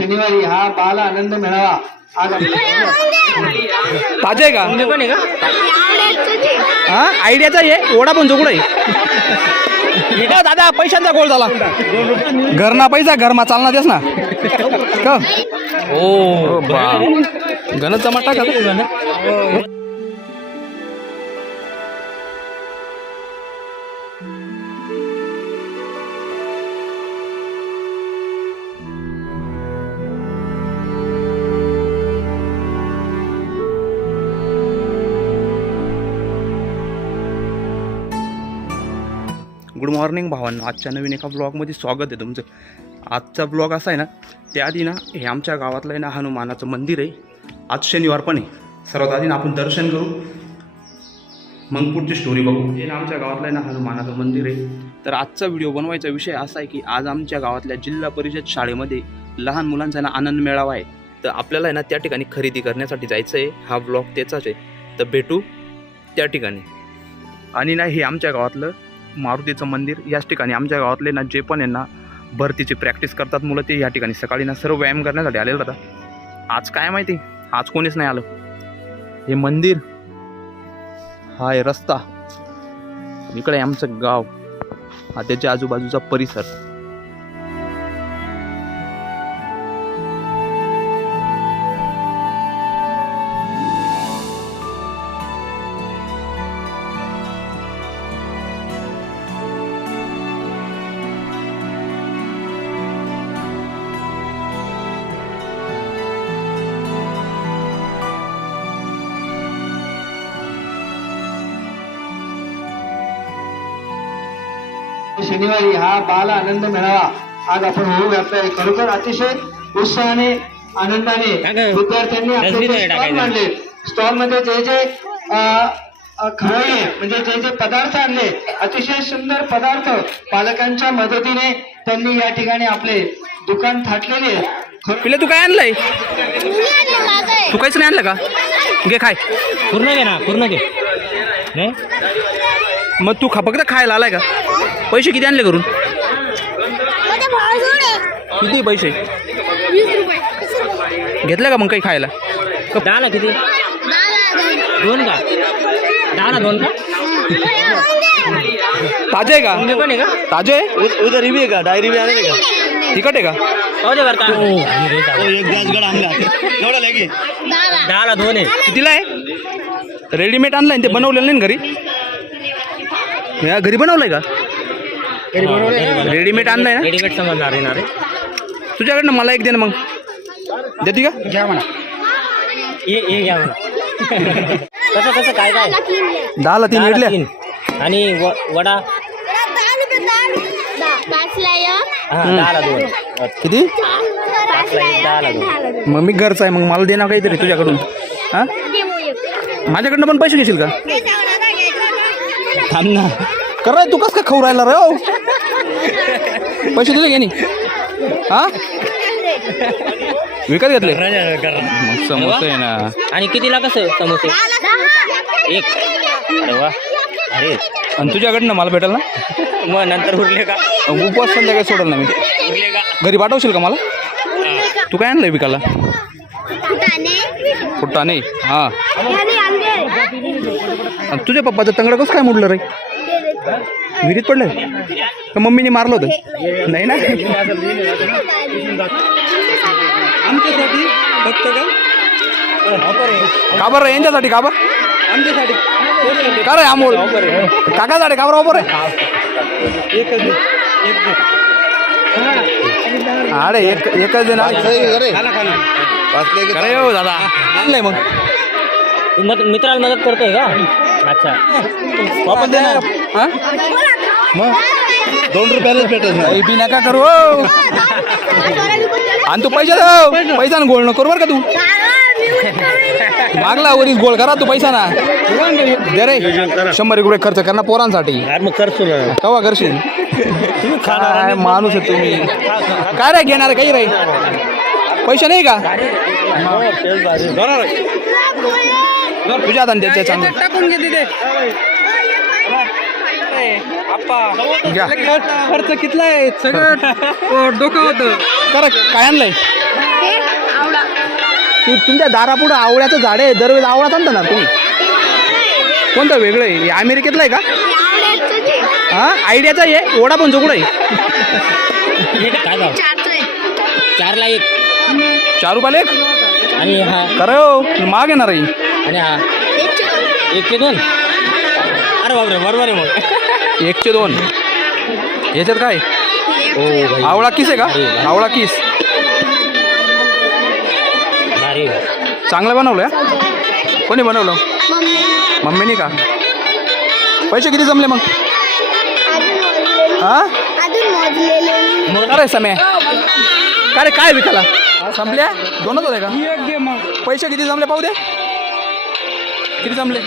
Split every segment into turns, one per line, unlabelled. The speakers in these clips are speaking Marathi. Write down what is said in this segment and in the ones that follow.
शनिवारी हा बाल आनंद मेळावा. आज आपण
ताजे आहे का?
पण आहे का
हा? आयडियाचा आहे ओढा पण जोगड आहे. का दादा पैशांचा गोळ झाला. घरना पैसा घरमा चालना तेच ना. का ओ गणच जमा टाका. गुड मॉर्निंग भावांना. आजच्या नवीन एका ब्लॉगमध्ये स्वागत आहे तुमचं. आजचा ब्लॉग असा आहे ना त्याआधी ना हे आमच्या गावातलं आहे ना हनुमानाचं मंदिर आहे. आज शनिवार पण आहे. सर्वात आधी ना आपण दर्शन करू. मग पुढची स्टोरी बघू. हे ना आमच्या गावातलं आहे ना हनुमानाचं मंदिर आहे. तर आजचा व्हिडिओ बनवायचा विषय असा आहे की आज आमच्या गावातल्या जिल्हा परिषद शाळेमध्ये लहान मुलांचा ना आनंद मेळावा आहे. तर आपल्याला आहे ना त्या ठिकाणी खरेदी करण्यासाठी जायचं आहे. हा ब्लॉग त्याचाच आहे. तर भेटू त्या ठिकाणी. आणि ना हे आमच्या गावातलं मारुतीचं मंदिर याच ठिकाणी आमच्या गावातले ना जे पण आहे ना भरतीची प्रॅक्टिस करतात मुलं ते या ठिकाणी. सकाळी ना सर्व व्यायाम करण्यासाठी आलेलं होता आज काय माहिती? आज कोणीच नाही आलं. हे मंदिर हा आहे रस्ता. इकडे आहे आमचं गाव हा त्याच्या आजूबाजूचा परिसर.
शनिवारी हा बाल आनंद मेळावा. आज आपण होऊ घातला आहे खरोखर अतिशय उत्साहाने आनंदाने? विद्यार्थ्यांनी आपले स्टॉल. मांडले. स्टॉलमध्ये जे जे खवय्ये म्हणजे जे जे पदार्थ आणले अतिशय सुंदर पदार्थ पालकांच्या मदतीने त्यांनी या ठिकाणी आपले दुकान थाटलेले.
पिले तू काय आणलंय? तू काहीच नाही आणलं का? घे खाय.
पूर्ण घे ना पूर्ण घे. नाही?
मग तू खा फक्त खायला आलाय का? पैसे किती आणले करून किती पैसे? घेतले का मग काही खायला?
दहा ना किती? दोन का? दहा ना दोन का?
ताजे आहे का?
पण आहे का?
ताजे आहे?
उधर ही भी है का? डायरी भी आने का?
तिकट आहे का?
दे
एक ग्लास गड़ा हमने केवढा लेगी
दहाला दोन आहे.
कितीला आहे? रेडीमेड आणलाय ते बनवलेलं नाही ना घरी? या घरी बनवलंय का? रेडीमेड आणलाय ना?
रेडीमेड समजणार येणार रे.
तुझ्याकडनं मला एक दे ना मग. देते का? घ्या म्हणा.
ये ये घ्या म्हणा. कसं कसं काय काय?
दहाला तीन
दहाला तीन. आणि व- वडा? हा दहाला दोन.
किती?
पाचला एक दहाला दोन
मग मी घरचा आहे मग मला दे ना काहीतरी तुझ्याकडून. हा? माझ्याकडनं पण पैसे घेशील का? थांब ना. कर रे, तू कस काय खाऊ राहिला रे हो? पैसे तुझे घे नी हा? विकत घेतले. मग समोसे आहे ना.
आणि कितीला कसं समोसे? एक. अरे वा. अरे.
आणि तुझ्याकडनं मला भेटेल ना?
मग नंतर उरले का?
उपवास संध्याकाळी सोडेल ना मी.
उरले का?
घरी पाठवशील का मला? तू काय आणलंय विकायला? फुट्टा नाही हा. आणि तुझ्या पप्पाचं तंगड कसं काय मोडलं रे? विहिरीत पडलं? का मम्मीने मारलं होतं? नाही ना? आमच्यासाठी फक्त का? बरं यांच्यासाठी का बरं आमच्यासाठी. का रे अमोल काकासाठी का बरं बरं अरे एक एकच दे ना अरे हो दादा. आणलंय मग.
मित्राला मदत करतोय का? अच्छा.
वापस दे ना. हा? मग?
दोन रुपयालाच भेटत नाही.
बी नका करू हो. आणि तू पैसे दे पैसा ना गोळ नको बरं का तू. मागला वरील गोळ करा तू पैसा ना. दे रे. शंभर एक रुपये खर्च कर ना पोरांसाठी.
यार मग करतो ना.
कवा करशील? काय माणूस आहे तुम्ही? काय रे घेणार काही रे? पैसे नाही का? तुझ्या त्याच्या चांगलं. टाकून घे तिथे. खर्च कितला आहे? सगळं डोकं होतं. कर काय आणलंय? तू तुमच्या दारापुढं आवळ्याचं झाड आहे दरवेळेस आवळाच आणता ना तुम्ही? कोणतं वेगळं आहे? हे अमेरिकेतलं आहे का? हा? आयडियाचा आहे ओढा पण जोगडं आहे.
हे काय भाव? चारला एक.
चार रुपयाला एक?
आणि हा.
खरं हो माग येणार आहे.
आणि हा. एकशे दोन. अरे बापरे बरोबर आहे मग.
एकशे दोन. याच्यात काय?
ओ भाई.
आवळा किस आहे का? आवळा किस.
भारी
चांगलं बनवलं हा? कोणी बनवलं? मम्मीनी का? पैसे किती जमले मग? हा? अरे समय का रे काय विकाला संपल्या? दोनच होते का? पैसे किती जमले पाहू दे. किती जमले?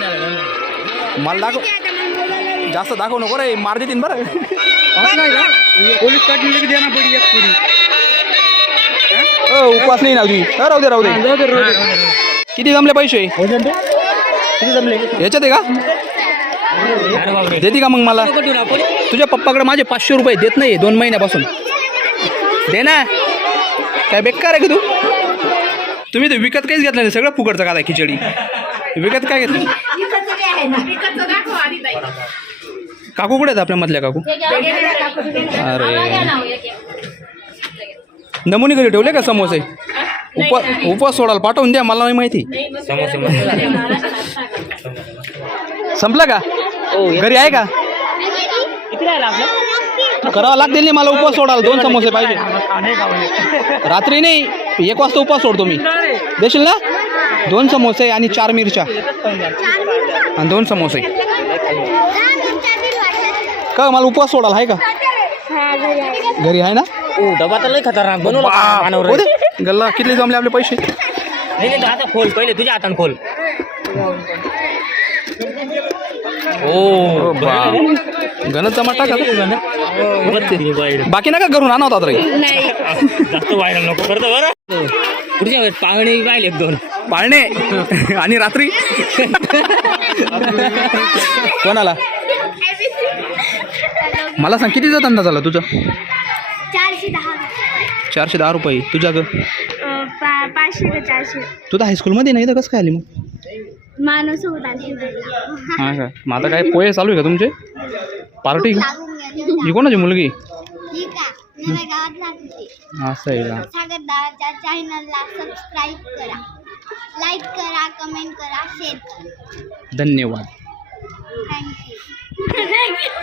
मला दाखव. जास्त दाखव नको रे मार देतीन बरं.
पोलीस पाटील द्या ना पडी एक पुरी
हो उपवास नाही ना तुझी हो, राहू दे राहू दे. किती जमले पैसे? किती जमले? याच्यात आहे का? देते का मग मला? तुझ्या पप्पाकडे माझे पाचशे रुपये देत नाही दोन महिन्यापासून. दे ना. काय बेकार आहे का तू? तुम्ही तर विकत काहीच घेतलं नाही सगळं फुकटचं का खिचडी. विकत काय घेतलं? काकू कुठे आहेत आपल्या मधल्या काकू? अरे. नमुने घरी ठेवले का समोसे? उपवास उपवास सोडाल पाठवून द्या मला नाही माहिती.
समोसे
संपलं का? घरी आहे का? करावं लागतील नाही मला उपवास सोडाल दोन समोसे पाहिजे. रात्री नाही एक वाजता उपवास सोडतो मी. देशील ना? दोन समोसे आणि चार मिरच्या. आणि दोन समोसे. का मला उपवास सोडाल आहे का? घरी आहे ना?
डबा तर लय खतरनाक बनवला.
गल्ला किती जमले आपले पैसे?
नाही नाही आता खोल. पहिले तुझ्या हाताने खोल. ओ
जमा टाका
जास्त
बाकी नका घरून आणा होता रे.
व्हायरल नको करतो बरं. पुढच्या पाहुणे पाहिले एक दोन.
पाळणे आणि रात्री. कोणाला? मला सांग कितीचा धंदा झाला तुझा?
चारशे दहा.
चारशे दहा रुपये. तुझ्या ग
पाचशे का चारशे.
तू तर हायस्कूलमध्ये नाही तर कसं काय आली मग?
माणूस होत. आली.
हा का? मग आता काय पोहे चालू आहे का तुमचे? पार्टी? ही कोणाची मुलगी? असं आहे का?
सबस्क्राईब करा. लाईक करा कमेंट करा शेअर करा.
धन्यवाद.
थँक्यू